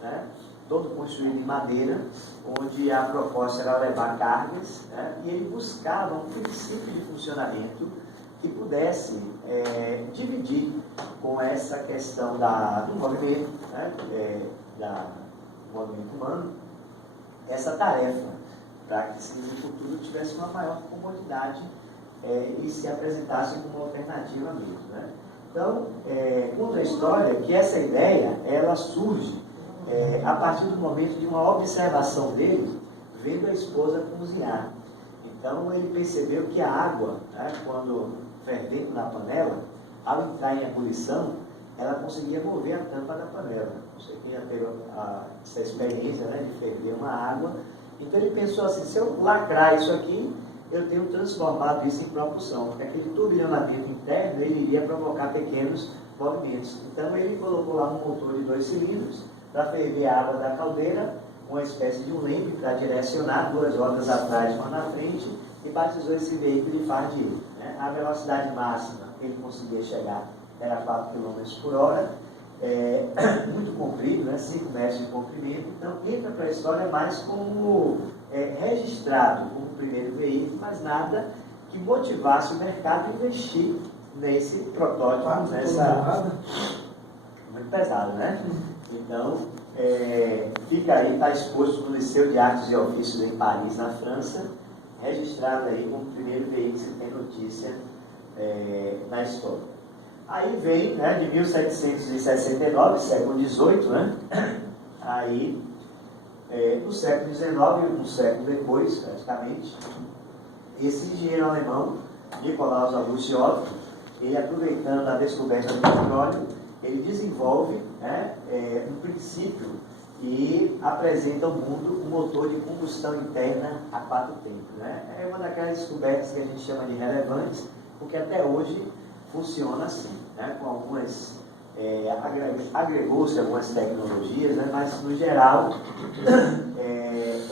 né, todo construído em madeira, onde a proposta era levar cargas, né, e ele buscava um princípio de funcionamento que pudesse dividir com essa questão do movimento, né, do movimento humano, essa tarefa, para que esse futuro tivesse uma maior comodidade e se apresentasse como uma alternativa mesmo, né? Então, conta a história que essa ideia, ela surge a partir do momento de uma observação dele, vendo a esposa cozinhar. Então, ele percebeu que a água, né, quando fervendo na panela, ao entrar em ebulição, ela conseguia mover a tampa da panela. Você já teve essa experiência, né, de ferver uma água. Então, ele pensou assim, se eu lacrar isso aqui, eu tenho transformado isso em propulsão, porque aquele turbilhonamento interno, ele iria provocar pequenos movimentos. Então, ele colocou lá um motor de 2 cilindros para ferver a água da caldeira, uma espécie de um lembre para direcionar, 2 rodas atrás, uma na frente, e batizou esse veículo de Fardier, né? A velocidade máxima que ele conseguia chegar era 4 km por hora, muito comprido, né? 5 metros de comprimento. Então, entra para a história mais como registrado como primeiro veículo, mas nada que motivasse o mercado a investir nesse protótipo, muito pesado, né? Então, fica aí, está exposto no Liceu de Artes e Ofícios em Paris, na França, registrado aí como primeiro veículo que se tem notícia na história. Aí vem, né, de 1769, século XVIII, né? Aí, no século XIX, um século depois, praticamente, esse engenheiro alemão, Nikolaus August Otto, ele, aproveitando a descoberta do petróleo, ele desenvolve, né, um princípio e apresenta ao mundo um motor de combustão interna a 4 tempos, né? É uma daquelas descobertas que a gente chama de relevantes, porque até hoje funciona assim, né? Com algumas, agregou-se algumas tecnologias, né? Mas no geral,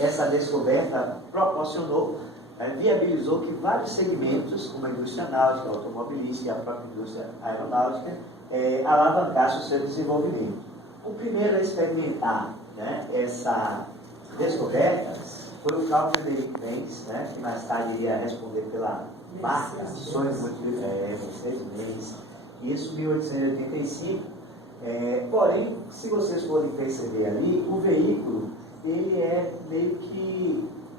essa descoberta proporcionou, viabilizou que vários segmentos, como a indústria náutica, a automobilística e a própria indústria aeronáutica, alavancasse o seu desenvolvimento. O primeiro a experimentar, né, essa descoberta foi o Carl Friedrich Benz, né, que mais tarde iria responder pela marca Sonhos Mercedes-Benz, isso em 1885. Porém, se vocês forem perceber ali, o veículo,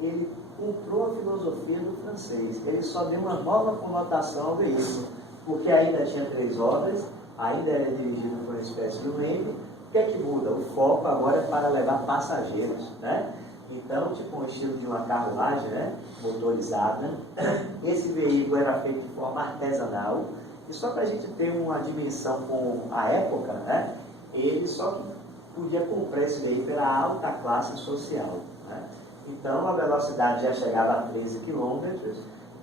ele comprou a filosofia do francês, ele só deu uma nova conotação ao veículo, porque ainda tinha 3 rodas, ainda era dirigido por uma espécie de um lembre. O que é que muda? O foco agora é para levar passageiros, né? Então, tipo um estilo de uma carruagem, né, motorizada. Esse veículo era feito de forma artesanal, e só para a gente ter uma dimensão com a época, né, ele só podia comprar esse veículo pela alta classe social, né? Então, a velocidade já chegava a 13 km,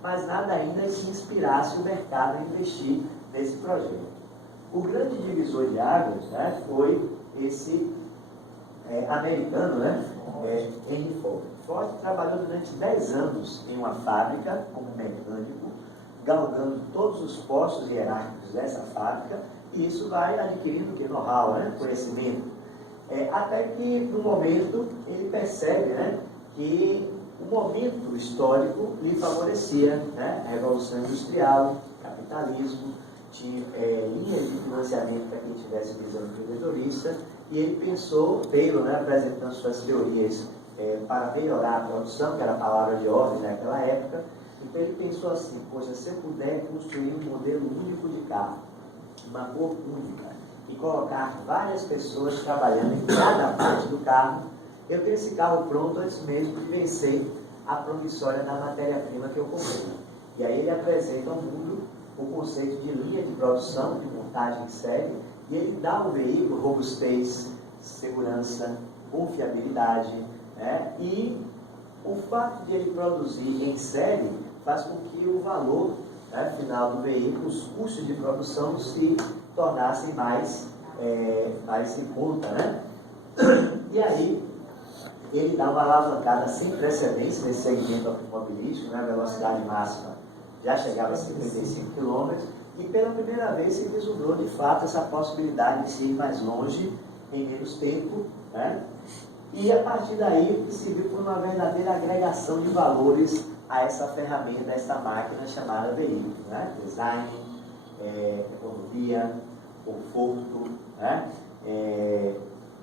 mas nada ainda que inspirasse o mercado a investir nesse projeto. O grande divisor de águas, né, foi esse americano, né, Henry Ford. Ford trabalhou durante 10 anos em uma fábrica como mecânico, galgando todos os postos hierárquicos dessa fábrica, e isso vai adquirindo know-how, né, conhecimento. Até que, no momento, ele percebe, né, que o momento histórico lhe favorecia, né, a Revolução Industrial, capitalismo, tinha linhas de financiamento para quem tivesse visão empreendedorista, e ele pensou, Taylor, né, apresentando suas teorias para melhorar a produção, que era a palavra de ordem naquela época. Então ele pensou assim, poxa, se eu puder construir um modelo único de carro, uma cor única, e colocar várias pessoas trabalhando em cada parte do carro, eu tenho esse carro pronto antes mesmo de vencer a promissória da matéria-prima que eu comprei. E aí ele apresenta ao mundo o conceito de linha de produção, de montagem em série, e ele dá ao veículo robustez, segurança, confiabilidade, né? E o fato de ele produzir em série faz com que o valor, né, final do veículo, os custos de produção se tornassem mais em conta, né? E aí ele dá uma alavancada sem precedentes nesse segmento automobilístico, né? A velocidade máxima já chegava a 55 km, e pela primeira vez se vislumbrou de fato essa possibilidade de se ir mais longe em menos tempo, né? E a partir daí se viu por uma verdadeira agregação de valores a essa ferramenta, a essa máquina chamada veículo, né? Design, economia, conforto, né?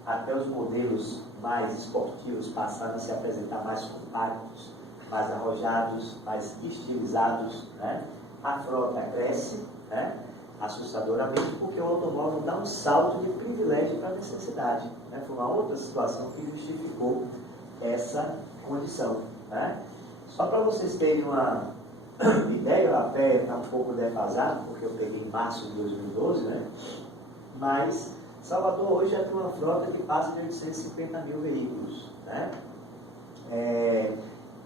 Até os modelos mais esportivos passaram a se apresentar mais compactos, mais arrojados, mais estilizados, né? A frota cresce, né? Assustadoramente, porque o automóvel dá um salto de privilégio para a necessidade, né? Foi uma outra situação que justificou essa condição, né? Só para vocês terem uma ideia, até está um pouco defasado, porque eu peguei em março de 2012, né? Mas Salvador hoje já tem uma frota que passa de 850 mil veículos, né?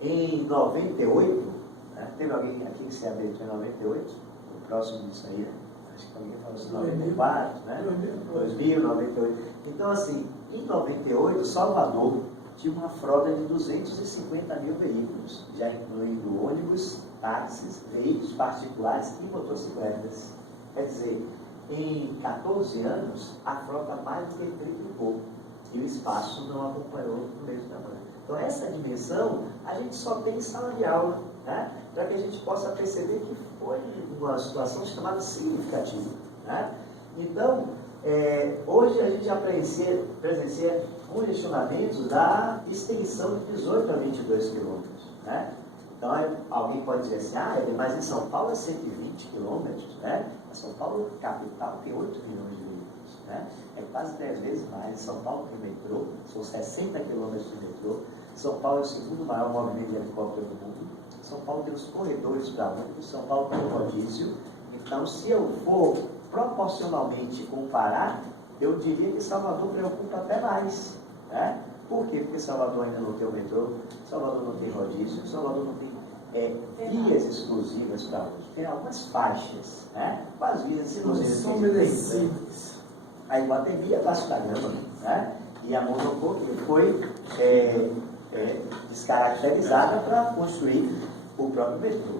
Em 98, né? Teve alguém aqui que se habilitou em 98? O próximo disso aí, né? Acho que alguém falou assim, 94, né? 2000, 98. Então, assim, em 98, Salvador tinha uma frota de 250 mil veículos, já incluindo ônibus, táxis, veículos particulares e motocicletas. Quer dizer, em 14 anos, a frota mais do que triplicou e o espaço não acompanhou no mesmo tamanho. Então, essa dimensão a gente só tem em sala de aula, né? Para que a gente possa perceber que foi uma situação chamada significativa, né? Então, hoje a gente já presencia congestionamentos da extensão de 18 a 22 quilômetros, né? Então, alguém pode dizer assim, mas em São Paulo é 120 quilômetros, né? São Paulo, capital, tem 8 milhões de veículos, né? É quase 10 vezes mais. Em São Paulo tem metrô, são 60 quilômetros de metrô. São Paulo é o segundo maior movimento de helicóptero do mundo. São Paulo tem os corredores para ônibus, São Paulo tem o rodízio. Então, se eu for proporcionalmente comparar, eu diria que Salvador preocupa até mais, né? Por quê? Porque Salvador ainda não tem o metrô, Salvador não tem rodízio, Salvador não tem vias exclusivas para ônibus. Tem algumas faixas, né? Quais vias? Se não são obedecidas. A Iguatemi é Vasco da Gama, né? E a Monopol que foi descaracterizada para construir o próprio metrô.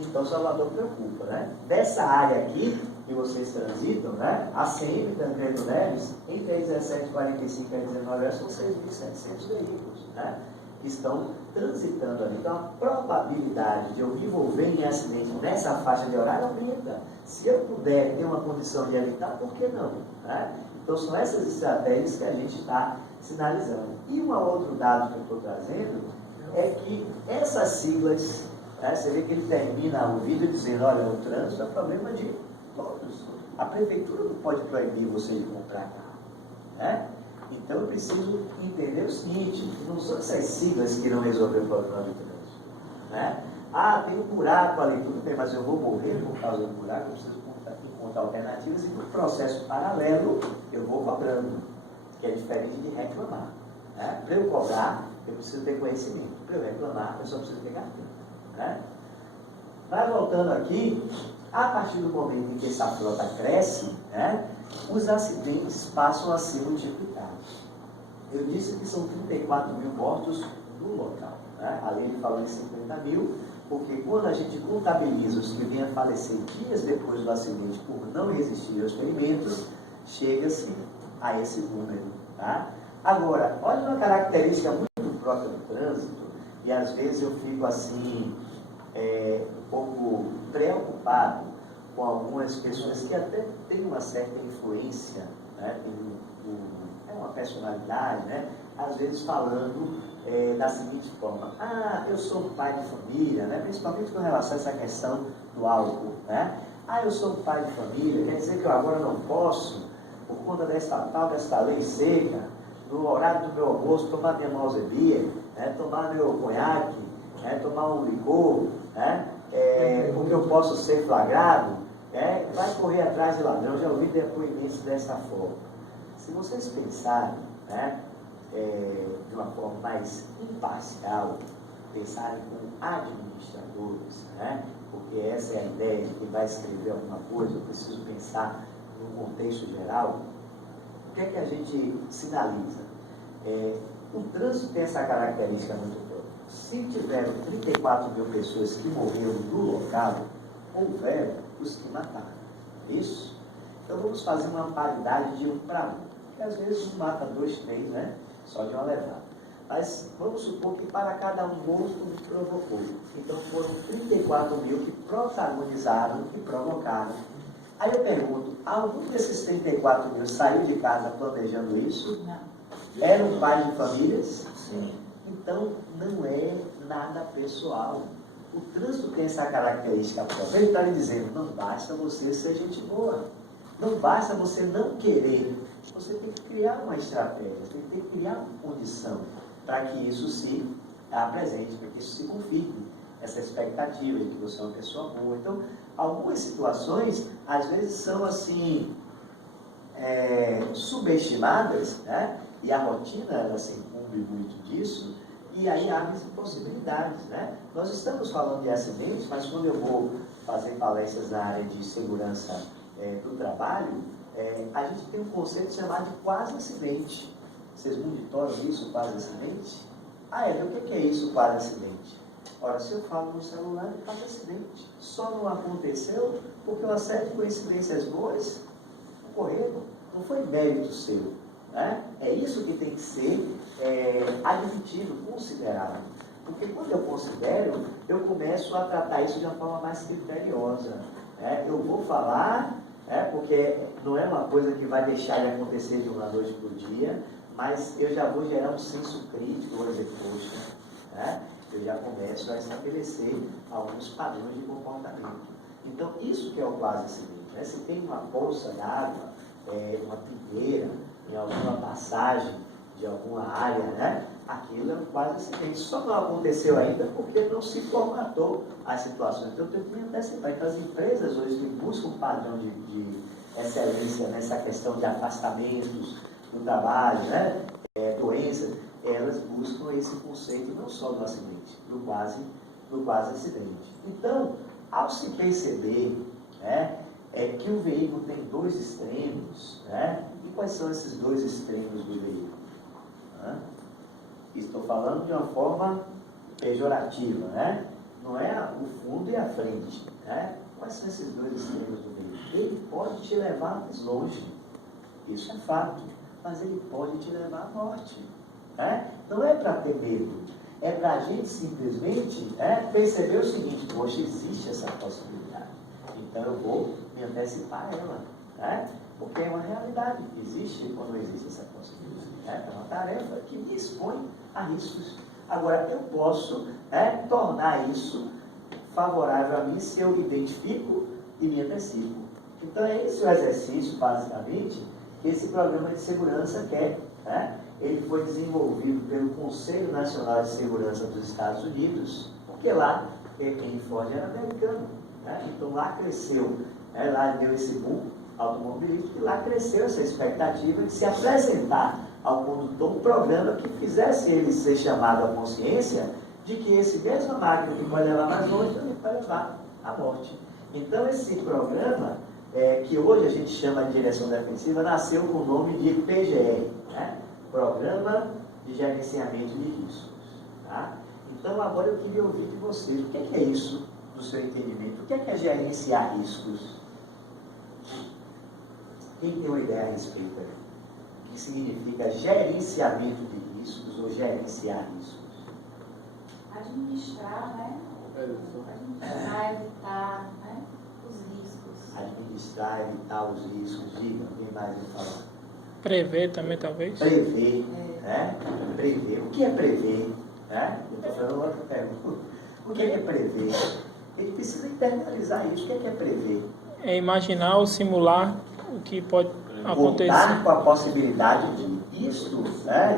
Então, Salvador preocupa, né? Dessa área aqui, que vocês transitam, né? A CM Tancredo Neves, entre as 17h45 e as 19 horas, são 6.700 veículos, né? Que estão transitando ali. Então, a probabilidade de eu me envolver em acidente nessa faixa de horário aumenta. Se eu puder ter uma condição de evitar, por que não? Né? Então, são essas estratégias que a gente está sinalizando. E um outro dado que eu estou trazendo é que essas siglas, né, você vê que ele termina o vídeo dizendo, olha, o trânsito é problema de todos. A prefeitura não pode proibir você de comprar carro, né? Então eu preciso entender o seguinte, não são essas siglas que irão resolver o problema do trânsito, né? Tem um buraco ali, tudo bem, mas eu vou morrer por causa do buraco, eu preciso encontrar alternativas e no processo paralelo eu vou cobrando, que é diferente de reclamar, né? Para eu cobrar, eu preciso ter conhecimento, para eu reclamar, eu só preciso ter carteira, né? Vai voltando aqui, a partir do momento em que essa frota cresce, né, os acidentes passam a ser multiplicados. Eu disse que são 34 mil mortos no local, né? Ali ele falou em 50 mil, porque quando a gente contabiliza os que vêm a falecer dias depois do acidente por não resistir aos ferimentos, chega-se a esse número, tá? Agora, olha uma característica muito própria do trânsito, e às vezes eu fico assim, um pouco preocupado com algumas pessoas que até têm uma certa influência, né? Tem uma personalidade, né? Às vezes falando da seguinte forma, eu sou um pai de família, né? Principalmente com relação a essa questão do álcool, né? Eu sou um pai de família, quer dizer que eu agora não posso, por conta desta lei seca, no horário do meu almoço, tomar minha Malzebia, né? Tomar meu conhaque, né? Tomar um licor, né? Porque eu posso ser flagrado, vai correr atrás de ladrão. Já ouvi depoimentos dessa forma. Se vocês pensarem, né, de uma forma mais imparcial, pensarem como administradores, né, porque essa é a ideia de quem vai escrever alguma coisa, eu preciso pensar no contexto geral, o que é que a gente sinaliza? O trânsito tem essa característica muito própria. Se tiveram 34 mil pessoas que morreram no local, houveram os que mataram. Isso? Então vamos fazer uma paridade de 1 para 1. porque às vezes um mata 2, 3, né? Só de uma levada. Mas vamos supor que para cada um morto me provocou. Então foram 34 mil que protagonizaram e provocaram. Aí eu pergunto, algum desses 34 mil saiu de casa planejando isso? Não. Eram pais de famílias? Sim. Então não é nada pessoal. O trânsito tem essa característica própria. Ele está lhe dizendo, não basta você ser gente boa. Não basta você não querer. Você tem que criar uma estratégia, tem que criar uma condição para que isso se apresente, para que isso se confirme. Essa expectativa de que você é uma pessoa boa. Então, algumas situações, às vezes, são assim, subestimadas, né? E a rotina, ela se incumbe muito disso, e aí abrem-se possibilidades, né? Nós estamos falando de acidentes, mas quando eu vou fazer palestras na área de segurança do trabalho, a gente tem um conceito chamado de quase acidente. Vocês monitoram isso, quase acidente? O que é isso, quase acidente? Ora, se eu falo no celular, é quase acidente. Só não aconteceu porque uma série de coincidências boas ocorreram. Não foi mérito seu. Né? É isso que tem que ser admitido, considerado. Porque quando eu considero, eu começo a tratar isso de uma forma mais criteriosa. Eu vou falar, porque não é uma coisa que vai deixar de acontecer de uma noite para o dia, mas eu já vou gerar um senso crítico, vou dizer, poxa, eu já começo a estabelecer alguns padrões de comportamento. Então, isso que é o quase acidente. Se tem uma poça d'água, uma pingueira, em alguma passagem de alguma área, aquilo é um quase acidente. Só não aconteceu ainda porque não se formatou as situações. Então, eu tenho que me antecipar. Então, as empresas hoje que buscam um padrão de excelência nessa questão de afastamentos do trabalho, doenças, elas buscam esse conceito não só do acidente, do quase acidente. Então, ao se perceber que o veículo tem dois extremos, e quais são esses dois extremos do veículo? Estou falando de uma forma pejorativa, não é o fundo e a frente. Quais são esses dois extremos do veículo? Ele pode te levar mais longe, isso é fato, mas ele pode te levar à morte. Não é para ter medo, é para a gente simplesmente perceber o seguinte, poxa, existe essa possibilidade, então eu vou me antecipar a ela, porque é uma realidade, existe ou não existe essa possibilidade, é uma tarefa que me expõe a riscos. Agora, eu posso tornar isso favorável a mim se eu identifico e me antecipo. Então é esse o exercício, basicamente, que esse programa de segurança quer. Ele foi desenvolvido pelo Conselho Nacional de Segurança dos Estados Unidos, porque lá, quem Ford era americano. Então lá cresceu, lá deu esse boom automobilístico, e lá cresceu essa expectativa de se apresentar ao condutor um programa que fizesse ele ser chamado à consciência de que esse mesmo máquina que pode levar mais longe também pode levar à morte. Então esse programa, que hoje a gente chama de direção defensiva, nasceu com o nome de PGR, Programa de Gerenciamento de Riscos. Então agora eu queria ouvir de vocês, o que é isso do seu entendimento? O que é gerenciar riscos? Quem tem uma ideia a respeito aí? O que significa gerenciamento de riscos ou gerenciar riscos? Administrar, Administrar, evitar, os riscos. Administrar, evitar os riscos. Diga, quem mais vai falar? Prever também, talvez? Prever, Prever. O que é prever? Eu estou fazendo outra pergunta. O que é prever? Ele precisa internalizar isso. O que é prever? É imaginar ou simular o que pode acontecer. Contar com a possibilidade de isto,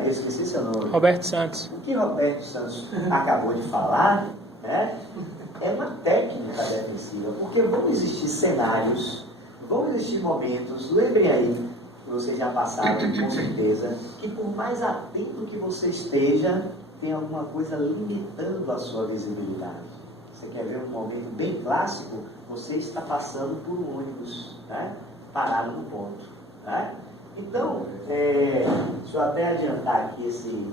eu esqueci seu nome. Roberto Santos. O que Roberto Santos acabou de falar, é uma técnica defensiva, porque vão existir cenários, vão existir momentos, lembrem aí, que vocês já passaram com certeza, que por mais atento que você esteja, tem alguma coisa limitando a sua visibilidade. Você quer ver um momento bem clássico? Você está passando por um ônibus, parado no ponto. Então, deixa eu até adiantar aqui esse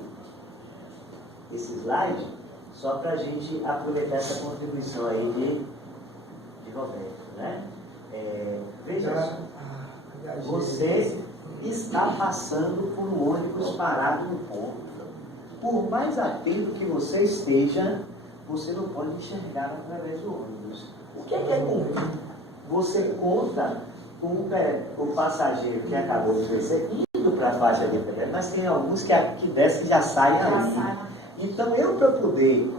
slide, só para a gente aproveitar essa contribuição aí de Roberto. Veja só, você está passando por um ônibus parado no ponto. Por mais atento que você esteja, você não pode enxergar através do ônibus. O que é comum? Você conta com o passageiro que acabou de descer indo para a faixa de pedestre, mas tem alguns que descem e já saem ali. Então, eu para poder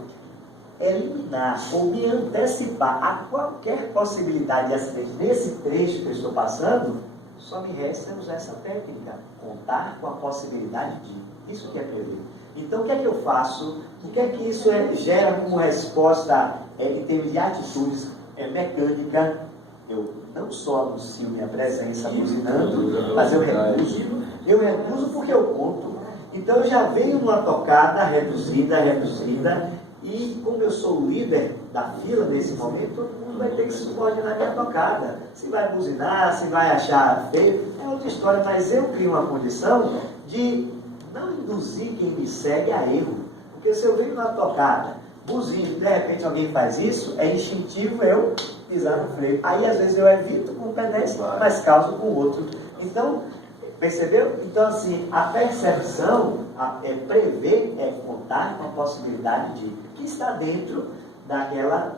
eliminar ou me antecipar a qualquer possibilidade de acidente nesse trecho que eu estou passando, só me resta usar essa técnica, contar com a possibilidade de. Isso que é prever. Então, o que é que eu faço? O que é que isso gera como resposta em termos de atitudes mecânica? Eu não só anuncio minha presença buzinando, mas eu reduzo. Eu reduzo porque eu conto. Então, eu já venho numa tocada reduzida, e como eu sou o líder da fila nesse momento, todo mundo vai ter que subordinar minha tocada. Se vai buzinar, se vai achar feio, é outra história, mas eu crio uma condição de não induzir quem me segue a erro. Porque se eu venho na tocada, buzino, e de repente alguém faz isso, é instintivo eu pisar no freio. Aí às vezes eu evito com o pedestre, mas causo com o outro. Então, percebeu? Então assim, a percepção, prever, é contar com a possibilidade de, que está dentro daquela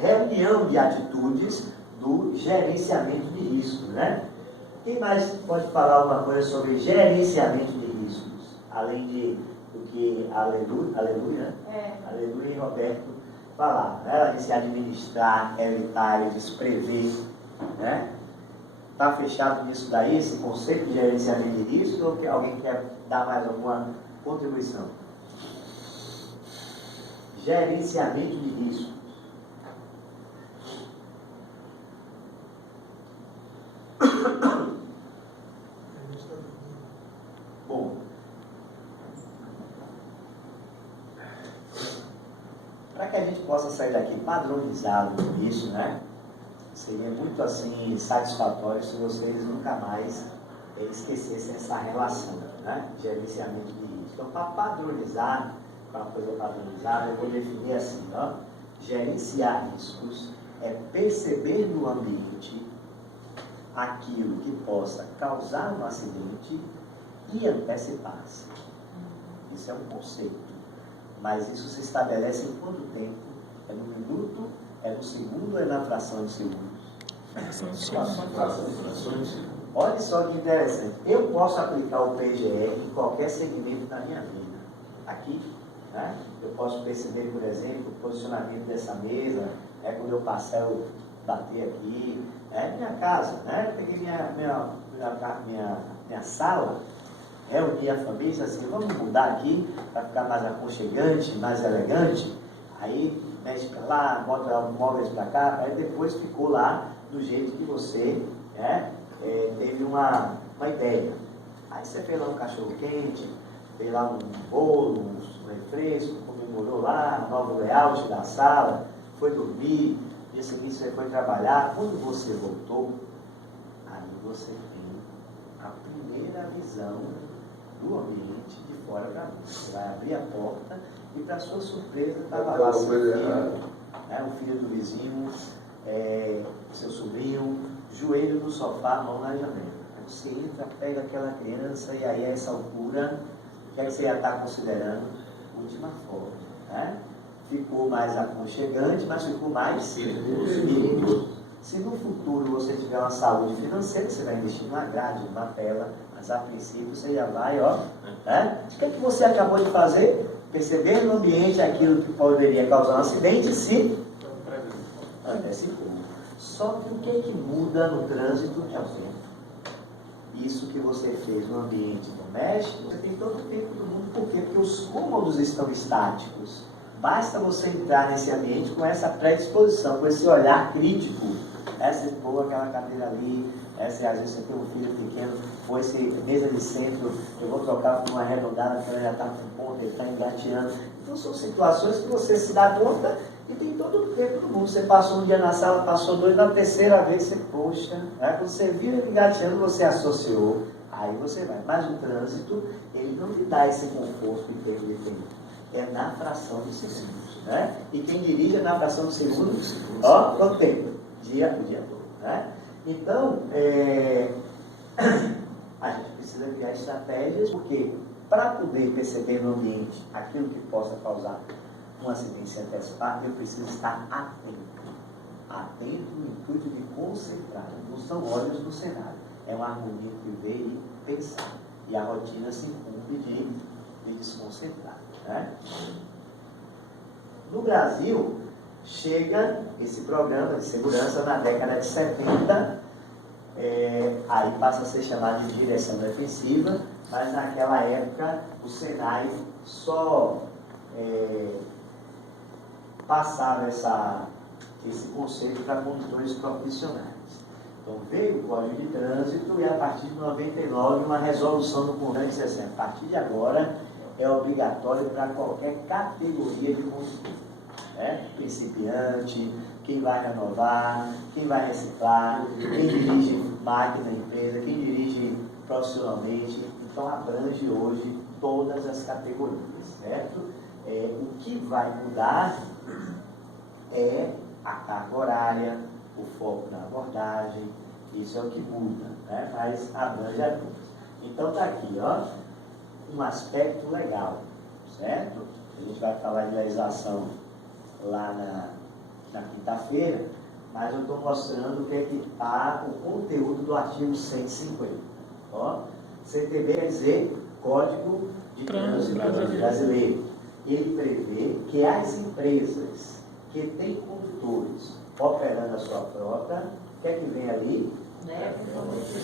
reunião de atitudes do gerenciamento de riscos, né? Quem mais pode falar alguma coisa sobre gerenciamento de riscos? Além do que Aleluia, né? Aleluia e Roberto falaram, né? A gente se administrar, evitar, prever, né? Está fechado nisso daí, esse conceito de gerenciamento de riscos, ou que alguém quer dar mais alguma contribuição? Gerenciamento de riscos. Bom, para que a gente possa sair daqui padronizado nisso, né? Seria muito assim satisfatório se vocês nunca mais esquecessem essa relação, né? Gerenciamento de risco. Então, para padronizar, para uma coisa padronizada, eu vou definir assim, ó, gerenciar riscos é perceber no ambiente aquilo que possa causar um acidente e antecipar-se. Isso é um conceito, mas isso se estabelece em quanto tempo? É no minuto, é no segundo ou é na fração de segundos? Olha só que interessante. Eu posso aplicar o PGR em qualquer segmento da minha vida. Aqui, né? Eu posso perceber, por exemplo, o posicionamento dessa mesa, quando eu passar, eu bater aqui. Minha casa, né? Peguei minha sala, reuni a família, assim, vamos mudar aqui para ficar mais aconchegante, mais elegante. Aí mexe para lá, bota móveis para cá, aí depois ficou lá do jeito que você teve uma ideia. Aí você fez lá um cachorro quente, fez lá um bolo, um refresco, comemorou lá, um novo layout da sala, foi dormir, dia seguinte você foi trabalhar. Quando você voltou, aí você tem a primeira visão do ambiente de fora para dentro. Você vai abrir a porta e, para sua surpresa, estava lá seu filho, o filho do vizinho, seu sobrinho, joelho no sofá, mão na janela. Aí você entra, pega aquela criança e aí a essa altura, o que é que você já está considerando? Última forma, né? Ficou mais aconchegante, mas ficou mais seguro. Se no futuro você tiver uma saúde financeira, você vai investir numa grade, numa tela, mas a princípio você já vai, né? O que é que você acabou de fazer? Perceber no ambiente aquilo que poderia causar um acidente e se antecipou. Só que o que é que muda no trânsito é o tempo. Isso que você fez no ambiente doméstico, você tem todo o tempo do mundo. Por quê? Porque os cômodos estão estáticos. Basta você entrar nesse ambiente com essa predisposição, com esse olhar crítico. Você pôr aquela cadeira ali, às vezes você tem um filho pequeno, põe essa mesa de centro, eu vou trocar por uma arredondada, porque ela já está com ponta, ele está engateando. Então são situações que você se dá conta e tem todo o tempo do mundo. Você passou um dia na sala, passou dois, na terceira vez você, poxa, quando você vira ele engateando, você associou, aí você vai. Mas o trânsito, ele não lhe dá esse conforto em termos de tempo. É na fração de segundos, né? E quem dirige é na fração de segundos, quanto tempo? Dia todo, né? Então, a gente precisa criar estratégias, porque para poder perceber no ambiente aquilo que possa causar um acidente antecipado, eu preciso estar atento. Atento no intuito de concentrar. Não são olhos no cenário. É uma harmonia entre ver e pensar. E a rotina se incumbe de desconcentrar. Né? No Brasil, chega esse programa de segurança na década de 70, aí passa a ser chamado de direção defensiva, mas naquela época o Senai só passava esse conceito para condutores profissionais. Então veio o Código de Trânsito e a partir de 99 uma resolução do Conselho disse assim, a partir de agora é obrigatório para qualquer categoria de condutor. Principiante, quem vai renovar, quem vai reciclar, quem dirige máquina, empresa, quem dirige profissionalmente. Então abrange hoje todas as categorias, certo? O que vai mudar é a carga horária, o foco na abordagem, isso é o que muda, né? Mas abrange a todos. Então está aqui, ó, um aspecto legal, certo? A gente vai falar de legislação lá na quinta-feira, mas eu estou mostrando o que é que está o conteúdo do artigo 150. Ó, CTB quer dizer Código de Trânsito Brasileiro. Ele prevê que as empresas que têm condutores operando a sua frota, o que é que vem ali?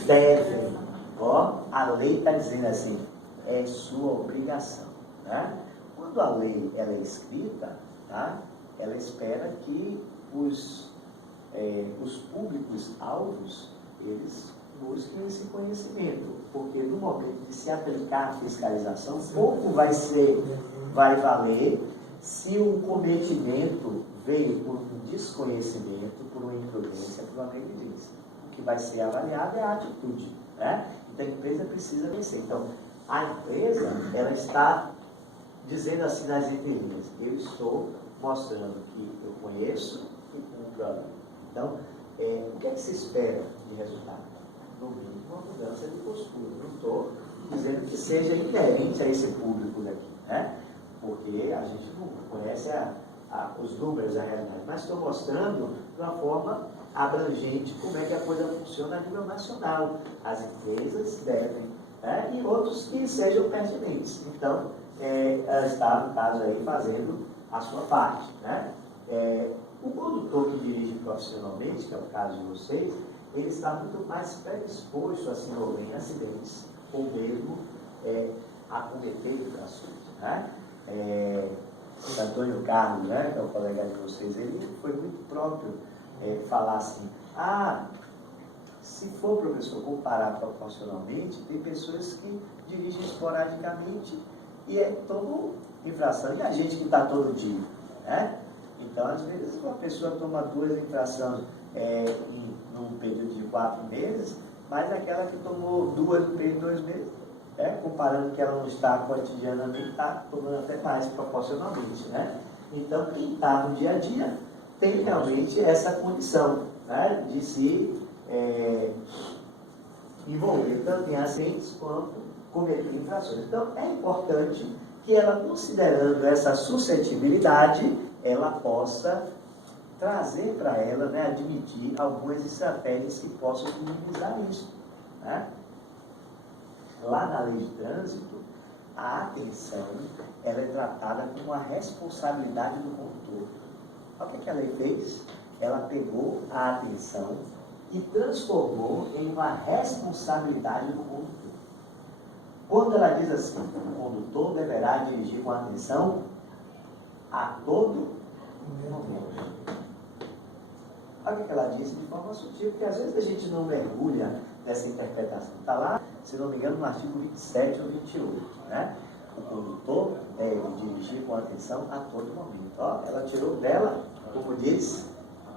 Devem. Ó, a lei está dizendo assim, é sua obrigação. Né? Quando a lei ela é escrita, tá? Ela espera que os públicos-alvos, eles busquem esse conhecimento, porque no momento de se aplicar a fiscalização, pouco vai valer se o cometimento veio por um desconhecimento, por uma imprudência, por uma negligência. O que vai ser avaliado é a atitude. Né? Então a empresa precisa vencer. Então, a empresa, ela está dizendo assim nas entrelinhas, eu estou mostrando que eu conheço e cumpro a lei. Então, o que é que se espera de resultado? No mínimo, uma mudança de postura. Não estou dizendo que seja inerente a esse público daqui, né? Porque a gente não conhece os números, a realidade, mas estou mostrando de uma forma abrangente como é que a coisa funciona a nível nacional. As empresas devem, né? E outros que sejam pertinentes. Então, ela está, no caso aí, fazendo a sua parte. Né? O condutor que dirige profissionalmente, que é o caso de vocês, ele está muito mais predisposto a se envolver em acidentes ou mesmo a cometer infrações. Né? Antônio Carlos, né, que é o colega de vocês, ele foi muito próprio falar assim, se for, professor, comparar proporcionalmente, tem pessoas que dirigem esporadicamente e tomam infração, e a gente que está todo dia, né? Então, às vezes, uma pessoa toma 2 infrações num período de 4 meses, mas aquela que tomou 2 no período de 2 meses, comparando que ela não está cotidianamente, está tomando até mais proporcionalmente, né? Então, quem está no dia a dia tem realmente essa condição, né, de se envolver tanto em acidentes quanto cometer infrações. Então, é importante que ela, considerando essa suscetibilidade, ela possa trazer para ela, né, admitir algumas estratégias que possam minimizar isso. Né? Lá na lei de trânsito, a atenção ela é tratada como uma responsabilidade do condutor. Olha o que a lei fez? Ela pegou a atenção e transformou em uma responsabilidade do condutor. Quando ela diz assim, o condutor deverá dirigir com atenção a todo momento. Olha o que ela disse de forma sutil, porque às vezes a gente não mergulha nessa interpretação. Está lá, se não me engano, no artigo 27 ou 28. Né? O condutor deve dirigir com atenção a todo momento. Ó, ela tirou dela, como diz,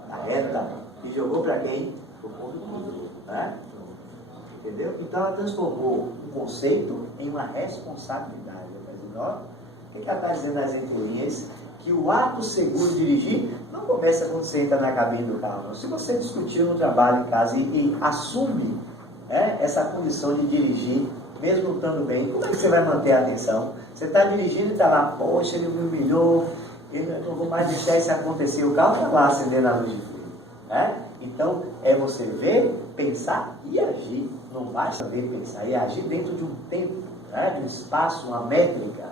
a reta, e jogou para quem? O condutor. Né? Entendeu? Então ela transformou um conceito em uma responsabilidade. O que ela está dizendo nas entrelinhas? Que o ato seguro de dirigir não começa quando você entra na cabine do carro. Não. Se você discutiu no trabalho, em casa, e assume essa condição de dirigir, mesmo estando bem, como é que você vai manter a atenção? Você está dirigindo e está lá, poxa, ele me humilhou, eu não vou mais deixar isso acontecer, o carro está lá acendendo a luz de freio. Então, é você ver, pensar e agir. Não basta ver, pensar e agir dentro de um tempo, de um espaço, uma métrica.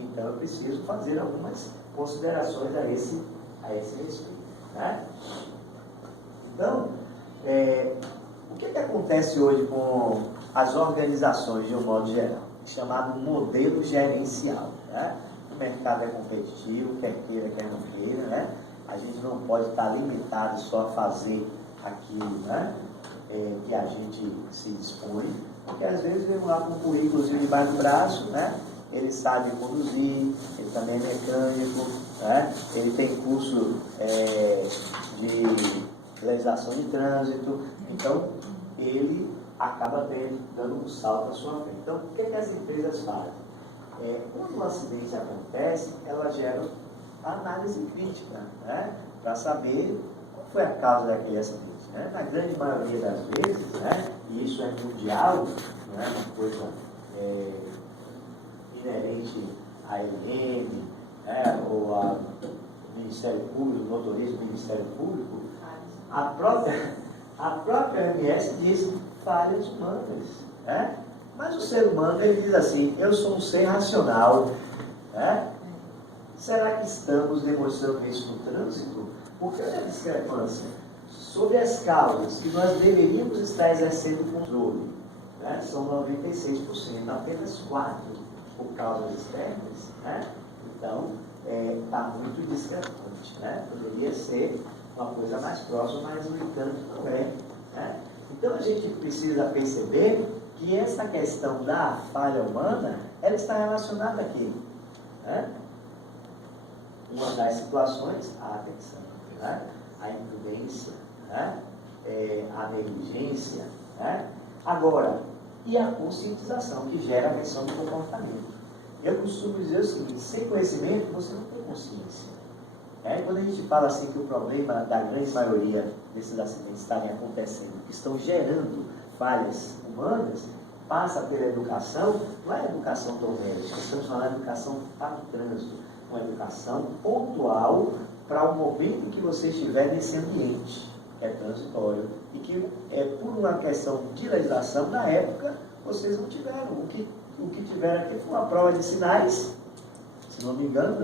Então, eu preciso fazer algumas considerações a esse respeito. Então, o que acontece hoje com as organizações, de um modo geral? Chamado modelo gerencial. O mercado é competitivo, quer queira, quer não queira. A gente não pode estar limitado só a fazer aquilo que a gente se dispõe, porque às vezes vem lá com um currículo debaixo do braço, ele sabe conduzir, ele também é mecânico, ele tem curso de legislação de trânsito, então ele acaba dando um salto à sua frente. Então, o que as empresas fazem? Quando um acidente acontece, elas geram análise crítica, para saber qual foi a causa daquele acidente. Na grande maioria das vezes, e isso é mundial, não é uma coisa inerente à ELM, ou ao Ministério Público, motorista do Ministério Público, a própria OMS diz falhas humanas. Mas o ser humano, ele diz assim, eu sou um ser racional. Será que estamos demonstrando isso no trânsito? Porque olha a discrepância. Sobre as causas que nós deveríamos estar exercendo controle, são 96%, apenas 4% por causas externas. Então, está muito discrepante. Poderia ser uma coisa mais próxima, mas no entanto não é. Então, a gente precisa perceber que essa questão da falha humana, ela está relacionada aqui. Uma das situações, a atenção, a imprudência, a negligência. Agora, e a conscientização, que gera a versão do comportamento. Eu costumo dizer o seguinte, sem conhecimento, você não tem consciência. Quando a gente fala assim que o problema da grande maioria desses acidentes estarem acontecendo, que estão gerando falhas humanas, passa pela educação, não é educação doméstica, estamos falando de educação para o trânsito, uma educação pontual para o momento que você estiver nesse ambiente, que é transitório, e que por uma questão de legislação, na época, vocês não tiveram. O que tiveram aqui foi uma prova de sinais, se não me engano,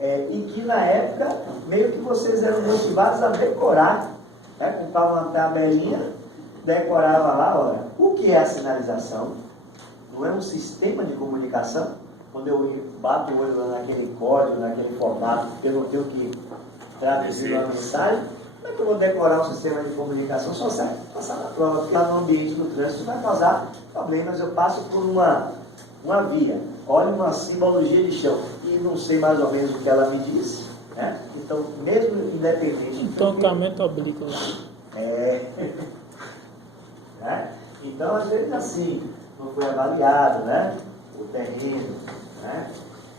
e que na época, meio que vocês eram motivados a decorar, compravam uma tabelinha, decorava lá, olha, o que é a sinalização? Não é um sistema de comunicação? Quando eu bato o olho naquele código, naquele formato, porque eu não tenho que traduzir uma mensagem, como é que eu vou decorar um sistema de comunicação? Só sai passar na prova, porque lá no ambiente do trânsito vai causar problemas. Eu passo por uma via, olho uma simbologia de chão e não sei mais ou menos o que ela me diz. Então, mesmo independente... Tocamento oblíquo. Então, às vezes assim, não foi avaliado, o terreno.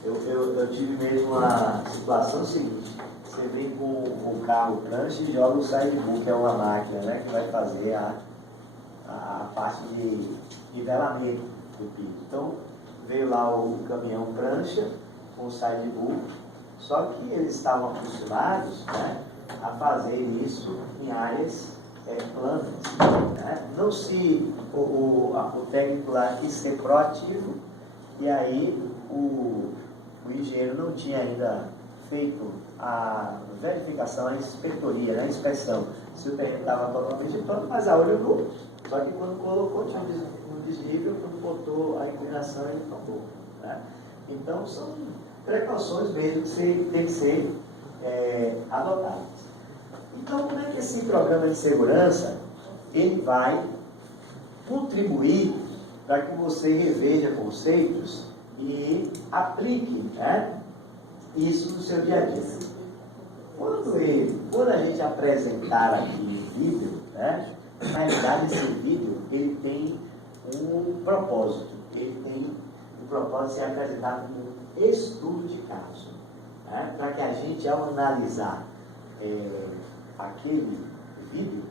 Eu tive mesmo uma situação seguinte, você vem com o carro prancha e joga o sidebook, que é uma máquina, que vai fazer a parte de nivelamento do piso. Então, veio lá o caminhão prancha com o sidebook, só que eles estavam acostumados a fazer isso em áreas planas. Não se o técnico lá quis ser proativo, e aí o engenheiro não tinha ainda feito a verificação, a inspetoria, a inspeção, se o terreno estava totalmente plano, mas a olho nu. Só que quando colocou, tinha um desnível, quando botou a inclinação, ele tombou. Então, são precauções mesmo que tem que ser adotadas. Então, como é que esse programa de segurança ele vai contribuir para que você reveja conceitos e aplique isso no seu dia a dia? Quando a gente apresentar aqui vídeo, na realidade esse vídeo ele tem um propósito. Ele tem o propósito de ser apresentado como um estudo de caso, para que a gente, ao analisar aquele vídeo,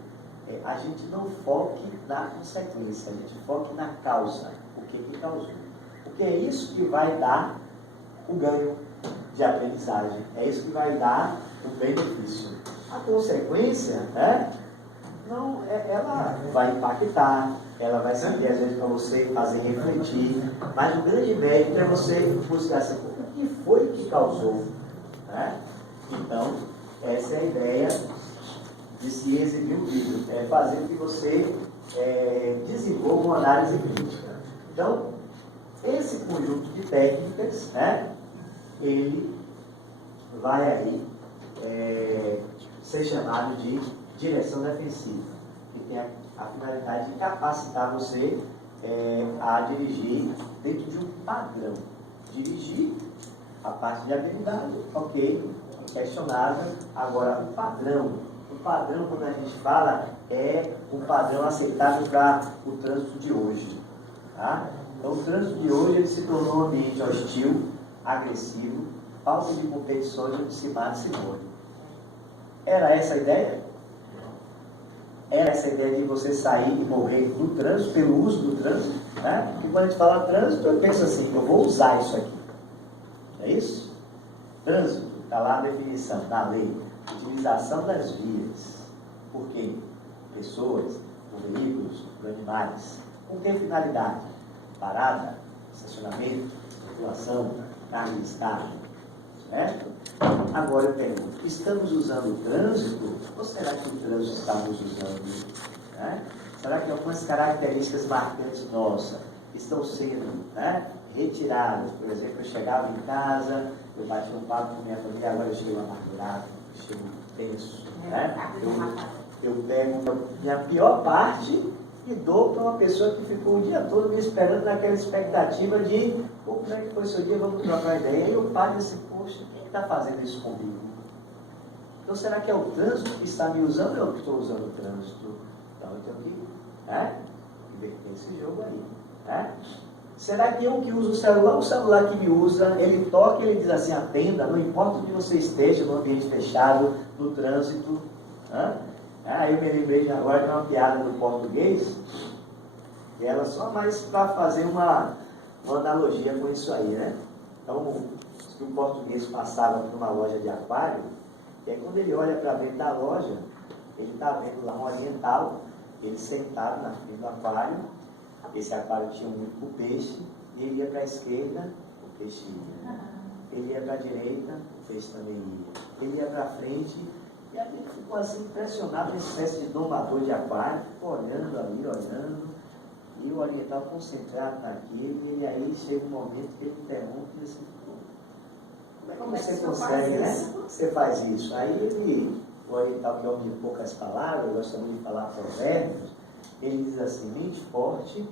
a gente não foque na consequência, a gente foque na causa, o que causou. Porque é isso que vai dar o ganho de aprendizagem, é isso que vai dar o benefício. A consequência, não, ela vai impactar, ela vai servir às vezes para você fazer refletir, mas o grande mérito é você buscar assim, o que foi que causou. Então, essa é a ideia de se exibir o livro, é fazer com que você desenvolva uma análise crítica. Então, esse conjunto de técnicas, ele vai aí ser chamado de direção defensiva, que tem a finalidade de capacitar você a dirigir dentro de um padrão. Dirigir a parte de habilidade, ok, questionável. Agora, o padrão, quando a gente fala, é um padrão aceitável para o trânsito de hoje. Tá? Então, o trânsito de hoje ele se tornou um ambiente hostil, agressivo, falta de competições onde se mata e se morre. Era essa a ideia? Era essa a ideia de você sair e morrer do trânsito, pelo uso do trânsito? E quando a gente fala trânsito, eu penso assim, eu vou usar isso aqui. É isso? Trânsito, está lá a definição da lei. Utilização das vias. Por quê? Pessoas, por veículos, por animais. Com que finalidade? Parada, estacionamento, circulação, carga e descarga. Agora eu pergunto, estamos usando o trânsito ou será que o trânsito estamos usando? Será que algumas características marcantes nossas estão sendo retiradas? Por exemplo, eu chegava em casa, eu bati um papo com minha família, agora eu chego amargurado, eu chego tenso. Eu pego minha pior parte e dou para uma pessoa que ficou o dia todo me esperando naquela expectativa de como é que foi seu dia, vamos trocar ideia. E eu paro assim, poxa, quem está fazendo isso comigo? Então será que é o trânsito que está me usando ou eu que estou usando o trânsito? Então eu tenho que inverter esse jogo aí. Será que eu que uso o celular que me usa, ele toca e ele diz assim, atenda, não importa onde você esteja, no ambiente fechado, no trânsito. Eu me lembrei agora de uma piada do português, e ela só mais para fazer uma analogia com isso aí, Então, se o português passava por uma loja de aquário, e aí quando ele olha para dentro da loja, ele está vendo lá um oriental, ele sentado na frente do aquário, esse aquário tinha um único peixe, e ele ia para a esquerda, o peixe ia. Ele ia para a direita, o peixe também ia. Ele ia para frente, e aí ele ficou assim impressionado, uma espécie de domador de aquário, ficou olhando ali, e o oriental concentrado naquilo, e ele aí chega um momento que ele interrompe e diz assim, como é que você consegue, Como você faz isso? Aí o oriental que é homem de poucas palavras, gosta muito de falar provérbios, ele diz assim, mente forte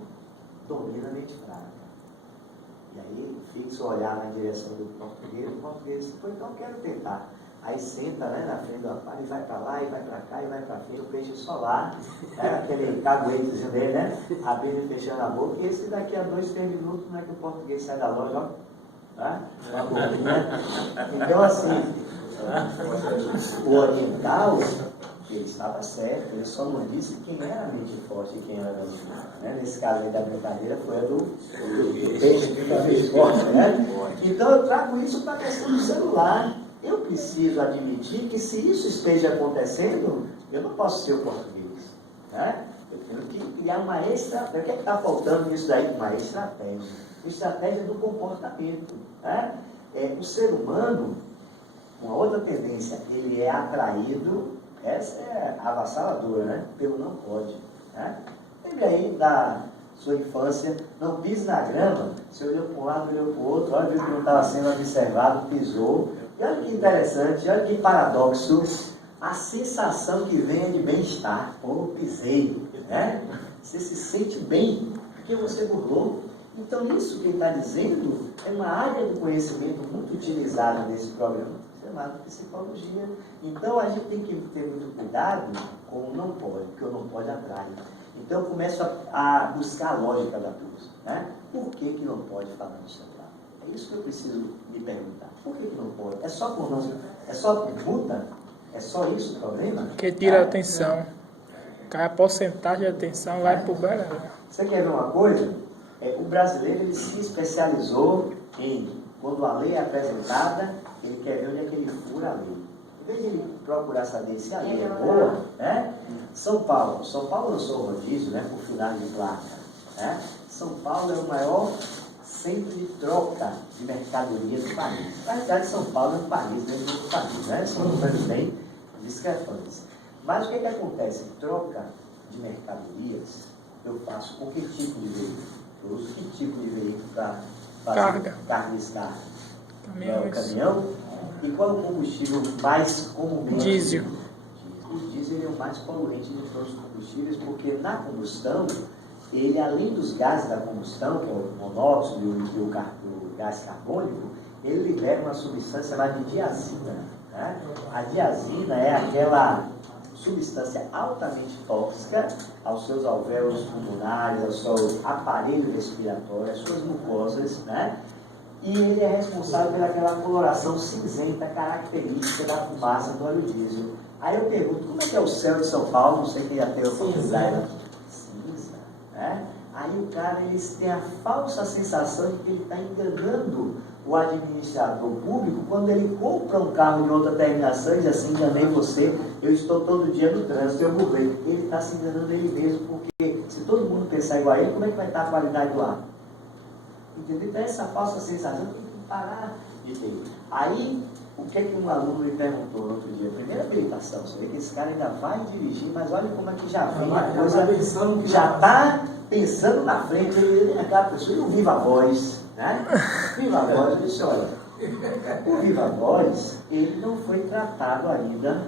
domina a mente fraca. E aí fixa o olhar na direção do português, o português diz, então eu quero tentar. Aí senta na frente do aquário e vai para lá, e vai para cá, e vai para frente, o peixe só lá, aquele caguetezinho dele, abrindo e fechando a boca, e esse daqui a 2, 3 minutos, não é que o português sai da loja, uma boquinha. Então assim, o oriental, ele estava certo, ele só não disse quem era a mente forte e quem era a mente fraca. Nesse caso aí da brincadeira foi a do peixe que era mente forte, Então eu trago isso para a questão do celular. Eu preciso admitir que se isso esteja acontecendo, eu não posso ser o português. Eu tenho que criar uma estratégia. O que está faltando nisso daí? Uma estratégia. Estratégia do comportamento. O ser humano, uma outra tendência, ele é atraído, essa é avassaladora, pelo não pode. Ele aí da sua infância, não pise na grama, você olhou para um lado, olhou para o outro, olha, viu que não estava sendo observado, pisou. E olha que interessante, olha que paradoxo, a sensação que vem é de bem-estar. Pisei, Você se sente bem, porque você burlou. Então isso que ele está dizendo é uma área do conhecimento muito utilizada nesse programa, chamado psicologia. Então a gente tem que ter muito cuidado com o não pode, porque o não pode atrai. Então eu começo a buscar a lógica da coisa. Por que não pode falar isso? É isso que eu preciso me perguntar. Por que não pode? É só por multa? É só isso o problema? Porque tira a atenção. Cai a porcentagem de atenção, vai pro Belém. Você quer ver uma coisa? O brasileiro ele se especializou em, quando a lei é apresentada, ele quer ver onde é que ele fura a lei. Em vez de ele procurar saber se a lei é boa, né? São Paulo lançou o rodízio, né, por final de placa. Né? São Paulo é o maior centro de troca de mercadorias do país. Na verdade, São Paulo é um país dentro do país, né? São números bem discrepantes. Mas o que acontece? Troca de mercadorias, eu faço com que tipo de veículo? Eu uso que tipo de veículo para fazer carga e descarga? Caminhão. E qual é o combustível mais comumente? Diesel. O diesel é o mais poluente de todos os combustíveis, porque na combustão, ele, além dos gases da combustão, que é o monóxido e o gás carbônico, ele libera uma substância chamada de diazina. Né? A diazina é aquela substância altamente tóxica aos seus alvéolos pulmonares, ao seu aparelho respiratório, às suas mucosas, né? E ele é responsável pelaquela coloração cinzenta característica da fumaça do óleo diesel. Aí eu pergunto, como é que é o céu de São Paulo? Não sei quem já teve a oportunidade. Cinza, né? Aí o cara, eles têm a falsa sensação de que ele está enganando o administrador público quando ele compra um carro de outra terminação e diz assim, enganei você, eu estou todo dia no trânsito, eu burlei. Ele está se enganando ele mesmo, porque se todo mundo pensar igual a ele, como é que vai estar a qualidade do ar? Entendeu? Então essa falsa sensação tem que parar de ter. Aí, o que um aluno me perguntou no outro dia? Primeira habilitação, você vê que esse cara ainda vai dirigir, mas olha como é que já vem a coisa, já está pensando na frente, ele é aquela pessoa, e o viva voz, né? Viva voz, eu disse, olha, o viva voz, ele não foi tratado ainda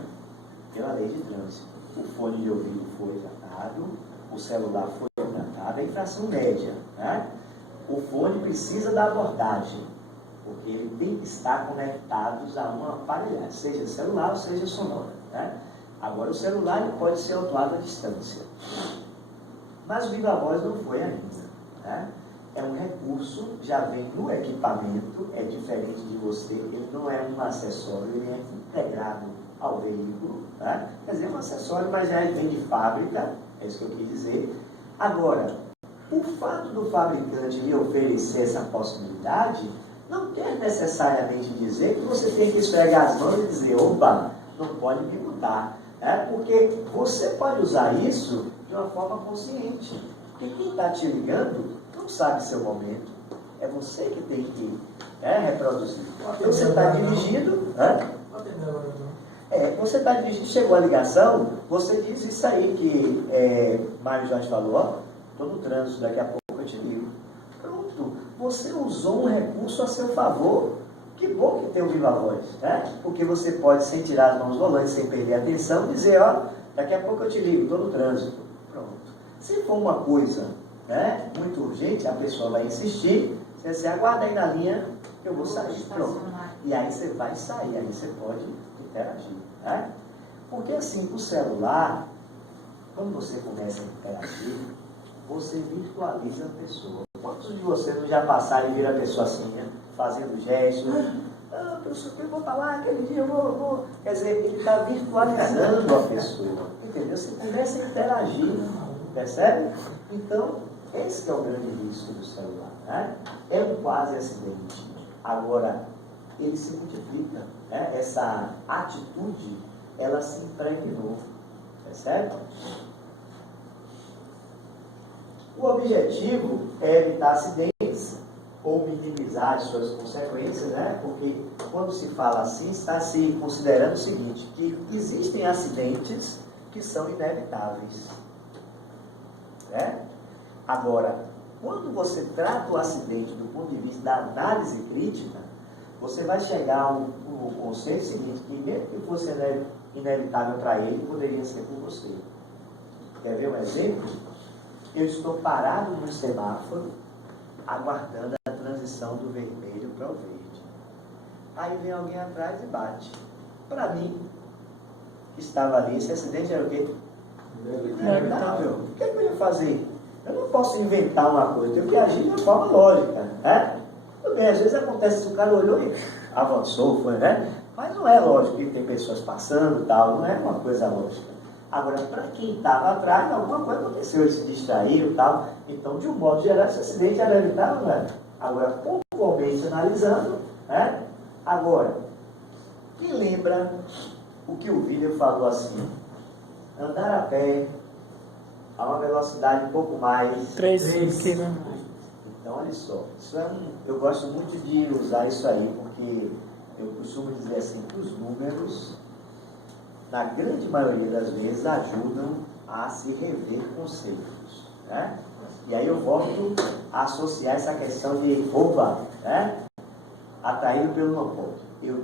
pela lei de trânsito. O fone de ouvido foi tratado, o celular foi tratado, a infração média, né? O fone precisa da abordagem, porque ele tem que estar conectados a uma aparelhagem, seja celular ou seja sonora. Né? Agora, o celular ele pode ser autuado à distância. Mas o viva voz não foi ainda. Né? É um recurso, já vem no equipamento, é diferente de você, ele não é um acessório, ele é integrado ao veículo. Né? Quer dizer, é um acessório, mas já vem de fábrica, é isso que eu quis dizer. Agora, o fato do fabricante lhe oferecer essa possibilidade não quer necessariamente dizer que você tem que esfregar as mãos e dizer, opa, não pode me mudar. Né? Porque você pode usar isso de uma forma consciente. Porque quem está te ligando não sabe seu momento. É você que tem que reproduzir. Então você está dirigindo. Você está dirigindo, chegou a ligação, você diz isso aí que Mário Jorge falou, ó, estou no trânsito, daqui a pouco eu te ligo. Pronto, você usou um recurso a seu favor. Que bom que tem o viva voz, né? Porque você pode, sem tirar as mãos do volante, sem perder a atenção, dizer, ó, daqui a pouco eu te ligo, estou no trânsito. Pronto. Se for uma coisa muito urgente, a pessoa vai insistir, você aguarda aí na linha, eu vou sair. Pronto. E aí você vai sair, aí você pode interagir. Né? Porque assim, o celular, quando você começa a interagir, você virtualiza a pessoa. Quantos de vocês não já passaram e viram a pessoa assim, né? Fazendo gestos? Professor, eu vou falar aquele dia, eu vou. Quer dizer, ele está virtualizando a pessoa. Entendeu? Você começa a interagir. Percebe? Então, esse é o grande risco do celular. Né? É um quase acidente. Agora, ele se multiplica. Né? Essa atitude, ela se impregnou. Percebe? O objetivo é evitar acidentes ou minimizar as suas consequências, né? Porque quando se fala assim, está se considerando o seguinte, que existem acidentes que são inevitáveis. Né? Agora, quando você trata o acidente do ponto de vista da análise crítica, você vai chegar ao conceito seguinte, que mesmo que fosse inevitável para ele, poderia ser por você. Quer ver um exemplo? Eu estou parado no semáforo, aguardando a transição do vermelho para o verde. Aí vem alguém atrás e bate. Para mim, que estava ali, esse acidente era o quê? Inevitável. O que eu ia fazer? Eu não posso inventar uma coisa, eu tenho que agir de uma forma lógica. Né? Tudo bem, às vezes acontece que o cara olhou e avançou, foi, né? Mas não é lógico que tem pessoas passando e tal, não é uma coisa lógica. Agora, para quem estava atrás, alguma coisa aconteceu, ele se distraiu e tal. Então, de um modo geral, esse acidente era evitável, não é? Agora, pontualmente analisando, né? Agora, quem lembra o que o William falou assim? Andar a pé a uma velocidade um pouco mais... 3 km. Então, olha só, isso eu gosto muito de usar isso aí, porque eu costumo dizer assim, que os números, na grande maioria das vezes, ajudam a se rever conceitos, né? E aí eu volto a associar essa questão de, né? Atraído pelo monopólio.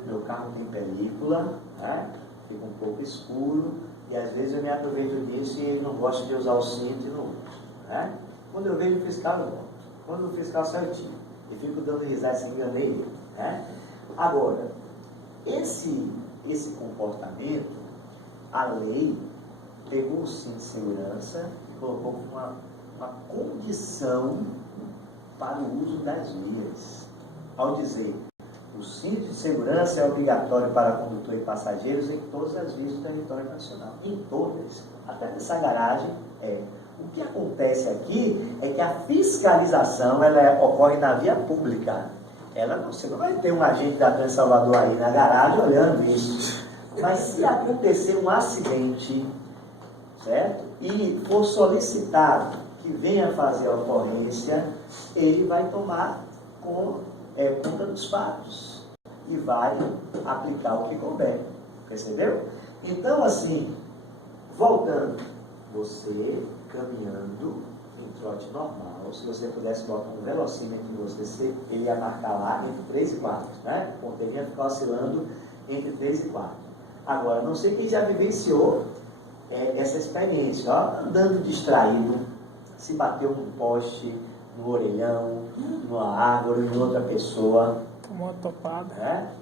Meu carro tem película, né? Fica um pouco escuro, e às vezes eu me aproveito disso e ele não gosta de usar o cinto e não uso, né? Quando eu vejo o fiscal, eu volto. Quando o fiscal certinho, e fico dando risada sem enganei ele, né? Agora, esse comportamento, a lei pegou o cinto de segurança e colocou uma condição para o uso das vias. Ao dizer, o cinto de segurança é obrigatório para condutor e passageiros em todas as vias do território nacional. Em todas. Até nessa garagem é. O que acontece aqui é que a fiscalização ocorre na via pública. Você não vai ter um agente da Trans Salvador aí na garagem olhando isso. Mas se acontecer um acidente, certo? E for solicitado que venha fazer a ocorrência, ele vai tomar conta dos fatos e vai aplicar o que couber. Percebeu? Então, assim, voltando, você caminhando em trote normal, se você pudesse botar um velocímetro em você, ele ia marcar lá entre 3 e 4, né? O ponteiro ia ficar oscilando entre 3 e 4. Agora, não sei quem já vivenciou essa experiência, ó, andando distraído, se bateu num poste, no orelhão, numa árvore, em outra pessoa. Tomou uma topada. Né?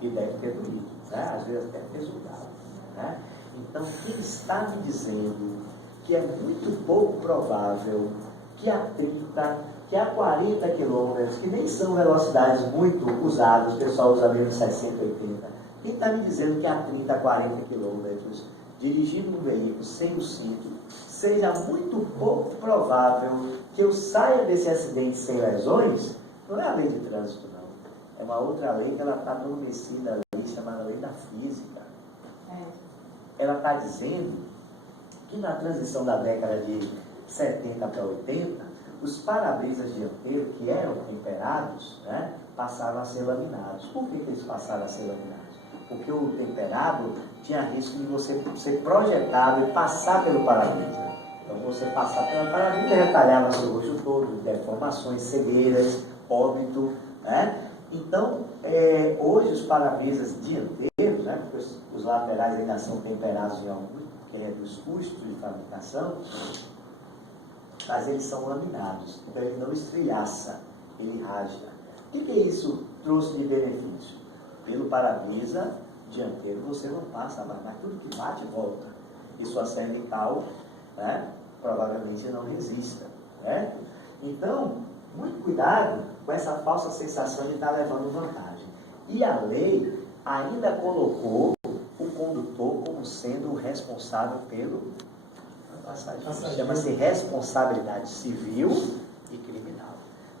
E deve ter doído, né? Às vezes até resultado. Né? Então, ele está me dizendo que é muito pouco provável que a 30, que a 40 quilômetros, que nem são velocidades muito usadas, o pessoal usa mesmo 60, 80. Quem está me dizendo que a 30, 40 quilômetros, dirigindo um veículo sem o cinto, seja muito pouco provável que eu saia desse acidente sem lesões? Não é a lei de trânsito, não. É uma outra lei que ela está adormecida ali, chamada lei da física. Ela está dizendo que na transição da década de 70 para 80, os para-brisas dianteiros, que eram temperados, né, passaram a ser laminados. Por que eles passaram a ser laminados? Porque o temperado tinha risco de você ser projetado e passar pelo para-brisa. Então, você passar pelo para-brisa retalhava seu rosto todo, deformações, cegueiras, óbito, né? Então, hoje os para-brisas dianteiros, né, porque os laterais ainda são temperados em algum, que reduz custo de fabricação, mas eles são laminados, então ele não estilhaça, ele rasga. O que isso trouxe de benefício? Pelo para-brisa dianteiro você não passa mais, mas tudo que bate volta. E sua cervical, né, provavelmente não resista. Né? Então, muito cuidado com essa falsa sensação de estar levando vantagem. E a lei ainda colocou o condutor como sendo o responsável pelo passageiro. Chama-se responsabilidade civil e criminal.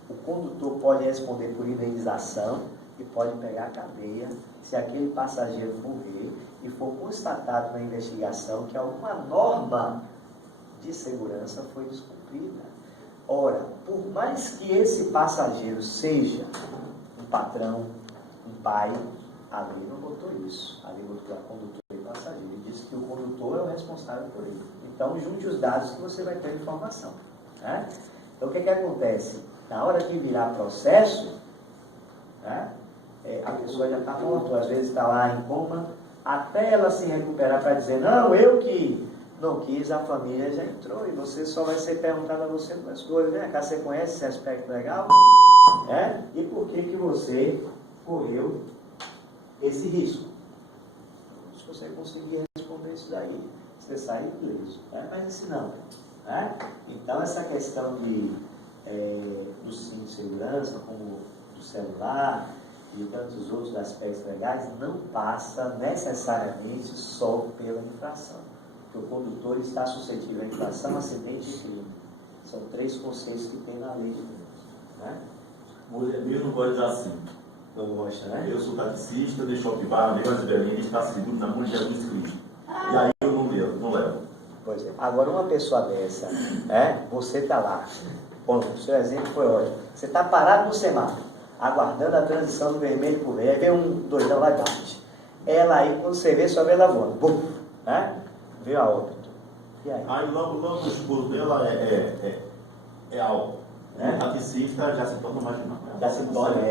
O condutor pode responder por indenização e pode pegar a cadeia se aquele passageiro morrer e for constatado na investigação que alguma norma de segurança foi descumprida. Ora, por mais que esse passageiro seja um patrão, um pai, a lei não botou isso. A lei botou a condutor e passageiro. Ele disse que o condutor é o responsável por ele. Então, junte os dados que você vai ter informação. Né? Então, o que acontece? Na hora que virar processo, né, a pessoa já está morta, às vezes está lá em coma, até ela se recuperar para dizer, não, eu que não quis, a família já entrou, e você só vai ser perguntado a você duas coisas, né? Você conhece esse aspecto legal? E por que você correu esse risco? Se você conseguir responder isso daí, você sai ileso, né? Mas se não, né? Então essa questão do cinto de segurança, como do celular e tantos outros aspectos legais, não passa necessariamente só pela infração. que o condutor está suscetível à infração, acidente e crime. São 3 conceitos que tem na lei de Deus. Né? Eu não gosto de dizer assim. Não gosta, né? Eu sou taxista, deixo o pibar, meu Angelina está seguro na mão de Jesus Cristo. E aí eu não levo. Pois é. Agora, uma pessoa dessa, você está lá. Bom, o seu exemplo foi ótimo. Você está parado no semáforo, aguardando a transição do vermelho para o verde. Aí vem um doidão lá e bate. Ela aí, quando você vê, só vê ela voando. Bum! Veio a óbito. E aí? Aí logo o escuro dela é alto. O taxista já se torna marginal. Já se torna,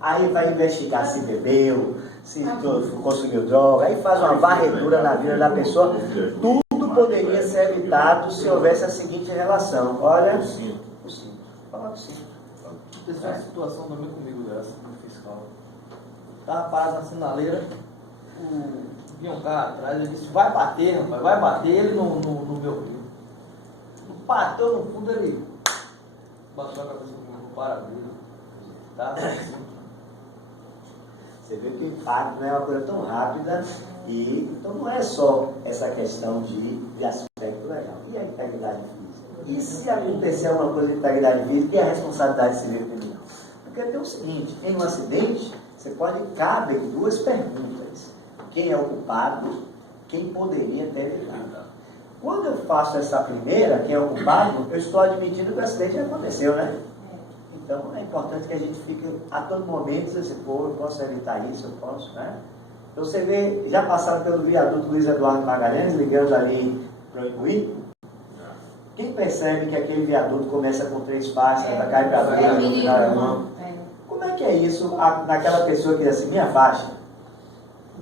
Aí vai investigar se bebeu, se consumiu droga, aí faz uma varredura na vida da pessoa. Tudo poderia ser evitado se houvesse a seguinte relação. Olha, o cinto. Fala do cinto. Teve uma situação também comigo dessa, no fiscal. Estava parado na sinaleira, vinha um cara atrás, ele disse, vai bater, rapaz, vai bater ele no meu rio. Bateu no fundo, ele bateu a cabeça no para-brisa. Tá? Você vê que o impacto não é uma coisa tão rápida então não é só essa questão de aspecto legal. E a integridade física? E se acontecer alguma coisa de integridade física, e a responsabilidade civil e criminal? Porque tem o seguinte, em um acidente, cabe 2 perguntas. Quem é o culpado? Quem poderia ter evitado? Quando eu faço essa primeira, quem é o culpado, eu estou admitindo que o acidente já aconteceu, né? Então é importante que a gente fique a todo momento dizendo, eu posso evitar isso, eu posso, né? Então você vê, já passaram pelo viaduto Luiz Eduardo Magalhães, ligando ali para o Ipuí. Quem percebe que aquele viaduto começa com 3 faixas, para cá e para frente, no final é mão? Como é que é isso naquela pessoa que diz assim, minha faixa?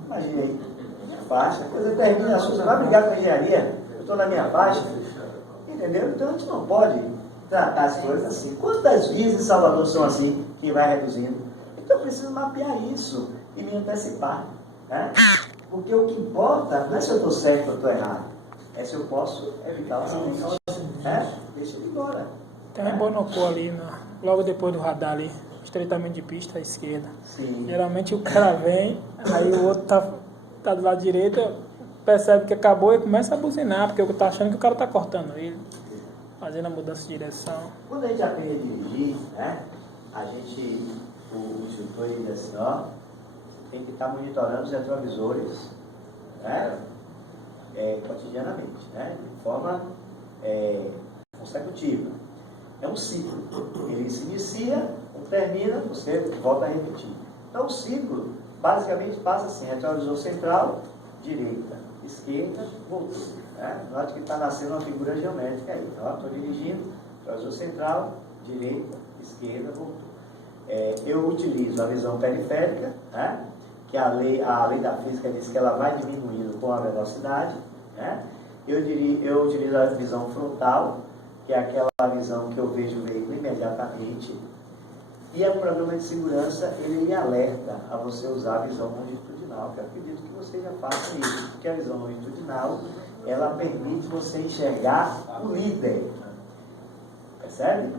Imagina aí, minha faixa, a coisa termina a sua, você vai brigar com a engenharia, eu estou na minha faixa, entendeu? Então a gente não pode tratar as coisas assim. Quantas vias em Salvador são assim, que vai reduzindo? Então eu preciso mapear isso e me antecipar. Né? Porque o que importa não é se eu estou certo ou estou errado, é se eu posso evitar o acidente. Deixa ele embora. Tem um Bonocô ali, logo depois do radar ali, estreitamento de pista à esquerda. Sim. Geralmente o cara vem, aí o outro tá do lado direito, percebe que acabou e começa a buzinar, porque tá achando que o cara tá cortando ele, fazendo a mudança de direção. Quando a gente aprende a dirigir, o instrutor diz assim, tem que estar monitorando os retrovisores cotidianamente, de forma consecutiva. É um ciclo. Ele se inicia, termina, você volta a repetir. Então o ciclo basicamente passa assim, retrovisor central, direita, esquerda, voltou. Note que está nascendo uma figura geométrica aí. Estou dirigindo, retrovisor central, direita, esquerda, voltou. Eu utilizo a visão periférica, que a lei da física diz que ela vai diminuindo com a velocidade. Eu utilizo a visão frontal, que é aquela visão que eu vejo o veículo imediatamente. E o programa de segurança, ele lhe alerta a você usar a visão longitudinal, que eu acredito que você já faça isso, porque a visão longitudinal, ela permite você enxergar o líder. Percebe?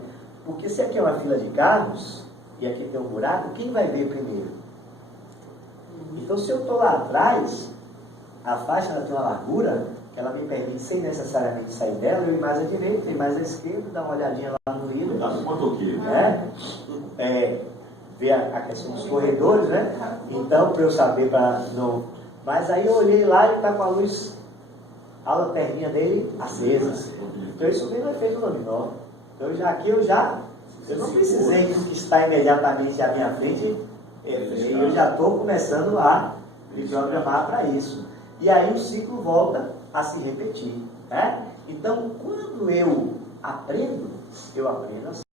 Porque se aqui é uma fila de carros, e aqui tem um buraco, quem vai ver primeiro? Então, se eu estou lá atrás, a faixa ela tem uma largura, ela me permite, sem necessariamente sair dela, eu ir mais à direita, ir mais à esquerda, dar uma olhadinha lá no líder. Ver a questão dos corredores, Então, para eu saber, mas aí eu olhei lá e está com a luz, a lanterninha dele acesa. Então, isso vem no efeito dominó. Então, eu não precisei estar imediatamente à minha frente, eu já estou começando a me programar para isso. E aí o ciclo volta a se repetir. Então, quando eu aprendo assim.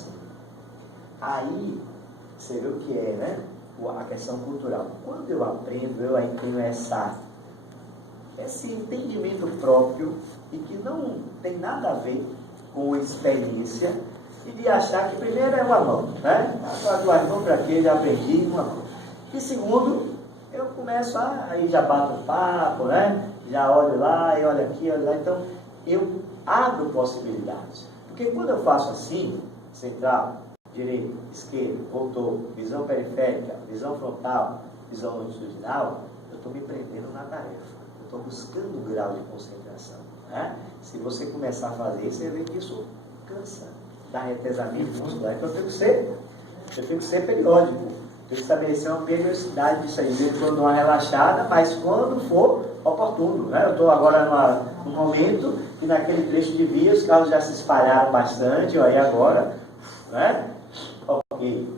Aí, você vê o que é, a questão cultural. Quando eu aprendo, eu aí tenho esse entendimento próprio e que não tem nada a ver com experiência e de achar que primeiro é uma mão, Agora mão para quê? Já aprendi uma mão. E segundo, eu começo aí já bato um papo, Já olho lá, e olho aqui, olho lá. Então, eu abro possibilidades. Porque quando eu faço assim, central, direita, esquerda, voltou, visão periférica, visão frontal, visão longitudinal, eu estou me prendendo na tarefa. Eu estou buscando um grau de concentração. Né? Se você começar a fazer isso, você vê que isso cansa, dá retesamento muscular. Então eu tenho que ser periódico. Tem que estabelecer uma periodicidade disso aí, de quando uma relaxada, mas quando for oportuno. Né? Eu estou agora num momento que naquele trecho de via os carros já se espalharam bastante, aí agora, né? Ok.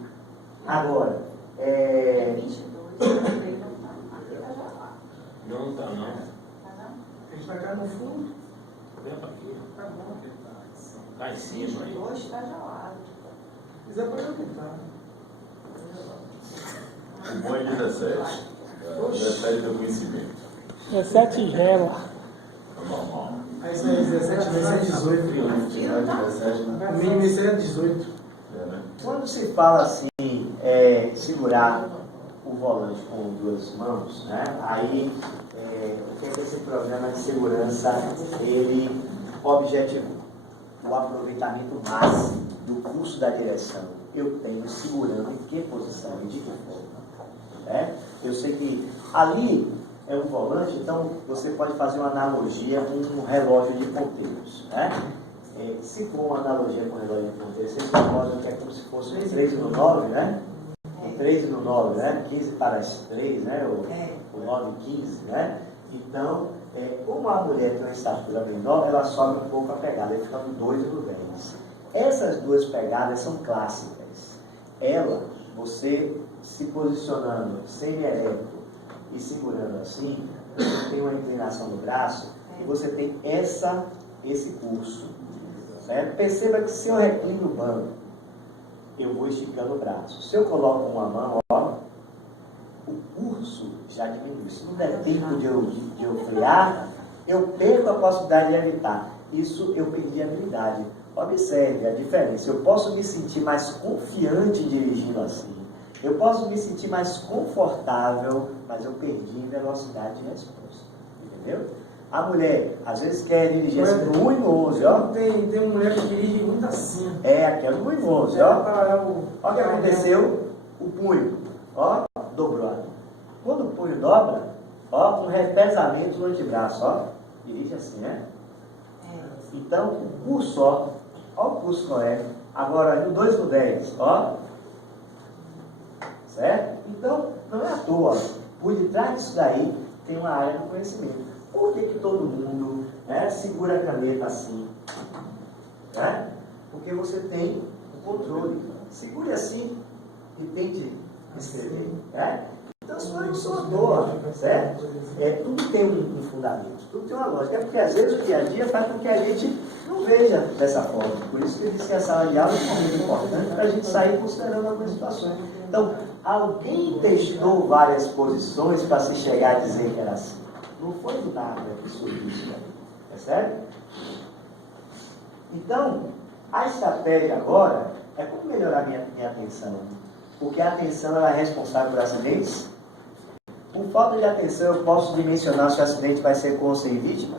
Agora, 22, também não tá. Aqui tá gelado. Não tá, não. Tá não? A gente vai cair no fundo. Vem pra aqui. Tá bom. Tá em cima aí. 22 tá gelado. Se quiser pode aumentar. O bom é 17. 17 é conhecimento. 17 gela. É normal. Aí isso aí, 17 vezes é 18. A mínima isso aí é 18. É, né? quando se fala assim, segurar o volante com duas mãos, né? Aí o que é que esse programa de segurança ele objetivou? O aproveitamento máximo do curso da direção. Eu tenho segurando em que posição e de que forma. Eu sei que ali é um volante, então você pode fazer uma analogia com um relógio de ponteiros. Se for uma analogia com o relógio de ponteiros, vocês concordam que é como se fosse um 3 no 9, né? Um 3 no 9, né? 15 para as 3, né? O 9 e 15, né? Então, como a mulher tem uma estatura menor, ela sobe um pouco a pegada, aí fica no 2 e no 10. Essas duas pegadas são clássicas. Ela, você se posicionando semi-ereto e segurando assim, você tem uma inclinação no braço e você tem esse curso. Certo? Perceba que se eu reclino no banco, eu vou esticando o braço. Se eu coloco uma mão, ó, o curso já diminui. Se não der tempo de eu frear, eu perco a possibilidade de evitar. Isso eu perdi a habilidade. Observe a diferença. Eu posso me sentir mais confiante dirigindo assim. Eu posso me sentir mais confortável, mas eu perdi em velocidade de resposta. Entendeu? A mulher, às vezes, quer dirigir assim no 1 e no 11, ó. Tem uma mulher que dirige muito assim. Aqui é no 1 e no 11, ó. Olha o que aconteceu, o punho, ó, dobrou. Quando o punho dobra, ó, um repesamento no antebraço, ó. Dirige assim, né? Então, o pulso, ó o pulso correto. Agora, no 2 e no 10, ó. Certo? Então, não é à toa. Por detrás disso daí, tem uma área do conhecimento. Por que todo mundo segura a caneta assim? Porque você tem o controle. Segure assim e tente escrever. Então, as coisas não são à toa, certo? Tudo tem um fundamento, tudo tem uma lógica. É porque, às vezes, o dia a dia faz com que a gente não veja dessa forma. Por isso que eu disse que a sala de aula é muito importante para a gente sair considerando algumas situações. Então, alguém testou várias posições para se chegar a dizer que era assim. Não foi do nada que surgiu isso daí. É sério? Então, a estratégia agora é como melhorar minha atenção. Porque a atenção ela é responsável por acidentes. Por falta de atenção, eu posso dimensionar se o acidente vai ser com ou sem vítima?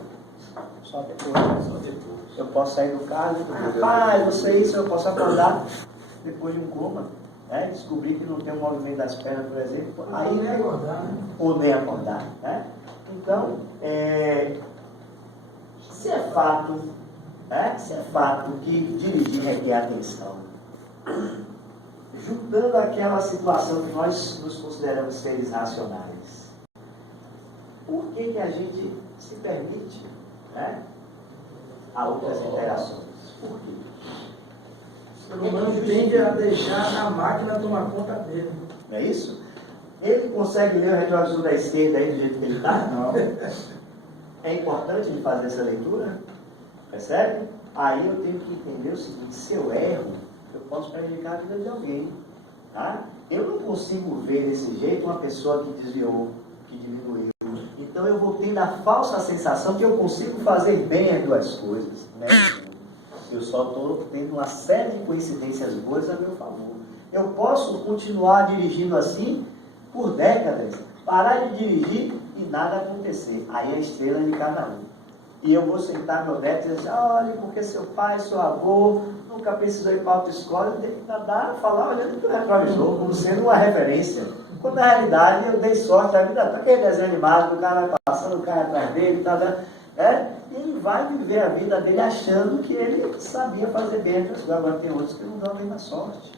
Só depois. Eu posso sair do carro e rapaz, você isso, eu posso acordar depois de um coma. Descobrir que não tem um movimento das pernas, por exemplo. Aí, nem acordar, né? Ou nem acordar. Então, se é fato que dirigir requer atenção, juntando aquela situação que nós nos consideramos seres racionais, por que a gente se permite a outras interações? Por quê? O ser humano tende a deixar a máquina tomar conta dele. Não é isso? Ele consegue ler o retrovisor da esquerda aí do jeito que ele está? Não. É importante ele fazer essa leitura? Percebe? Aí eu tenho que entender o seguinte: se eu erro, eu posso prejudicar a vida de alguém. Tá? Eu não consigo ver desse jeito uma pessoa que desviou, que diminuiu. Então eu vou tendo a falsa sensação que eu consigo fazer bem as duas coisas. Né? Eu só estou tendo uma série de coincidências boas a meu favor. Eu posso continuar dirigindo assim por décadas, parar de dirigir e nada acontecer. Aí é a estrela de cada um. E eu vou sentar meu neto e dizer assim: olha, porque seu pai, seu avô nunca precisou ir para a autoescola, eu tenho que nadar, falar olhando para o retrovisor, como sendo uma referência. Quando na realidade eu dei sorte a vida toda, aquele desenho animado, o cara vai passando, o cara atrás dele, E ele vai viver a vida dele achando que ele sabia fazer bem as coisas. Agora tem outros que não dão a mesma sorte.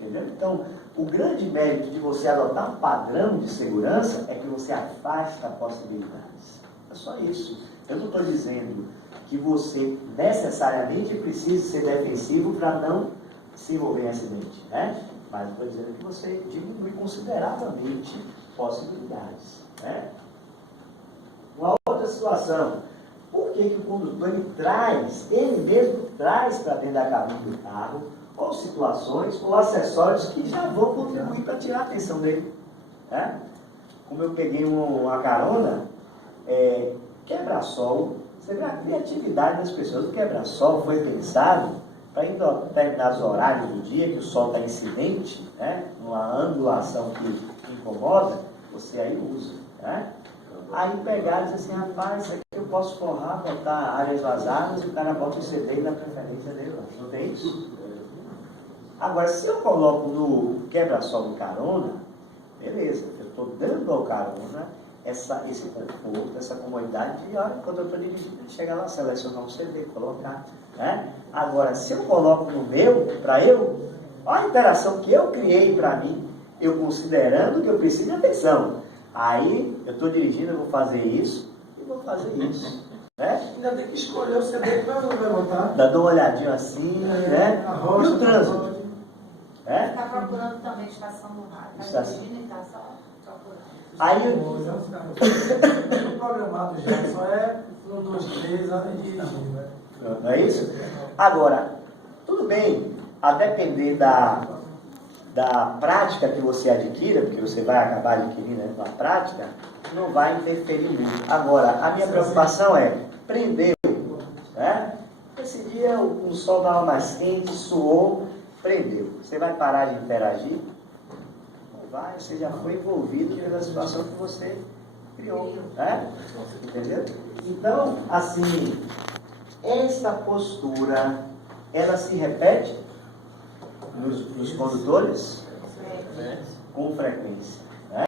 Entendeu? Então, o grande mérito de você adotar um padrão de segurança é que você afasta possibilidades. É só isso. Eu não estou dizendo que você necessariamente precise ser defensivo para não se envolver em acidente, né? Mas eu estou dizendo que você diminui consideravelmente possibilidades, né? Uma outra situação, por que o condutor ele mesmo traz para dentro da cabine do carro ou situações ou acessórios que já vão contribuir para tirar a atenção dele, né? Como eu peguei uma carona, quebra-sol, você vê a criatividade das pessoas. O quebra-sol foi pensado para em determinados horários do dia que o sol está incidente, né? Uma angulação que incomoda, você aí usa, né? Aí pegaram e disseram assim, rapaz, isso aqui eu posso forrar, botar áreas vazadas e o cara bota o CD na preferência dele lá. Não tem isso? Agora, se eu coloco no quebra-sol do carona, beleza, eu estou dando ao carona esse conforto, essa comodidade de, olha, quando eu estou dirigindo, chegar lá, selecionar um CD, colocar, né? Agora, se eu coloco no meu, para eu, olha a interação que eu criei para mim, eu considerando que eu preciso de atenção. Aí, eu estou dirigindo, eu vou fazer isso e vou fazer isso, né? Ainda tem que escolher o CD que vai botar. Dá uma olhadinha assim, né? A E rocha, o trânsito? Está procurando também estação do rádio. Está Estação. dirigindo e está só procurando. Aí, Tudo programado já, só é no 2, 3 anos de dirigir, né? não é isso? Agora, tudo bem, a depender da prática que você adquira, porque você vai acabar adquirindo uma prática, não vai interferir muito. Agora, a minha preocupação é, prendeu, né? Esse dia o sol estava mais quente, suou, prendeu. Você vai parar de interagir? Não vai, você já foi envolvido pela situação que você criou, né? Entendeu? Então, assim, essa postura, ela se repete nos condutores com frequência.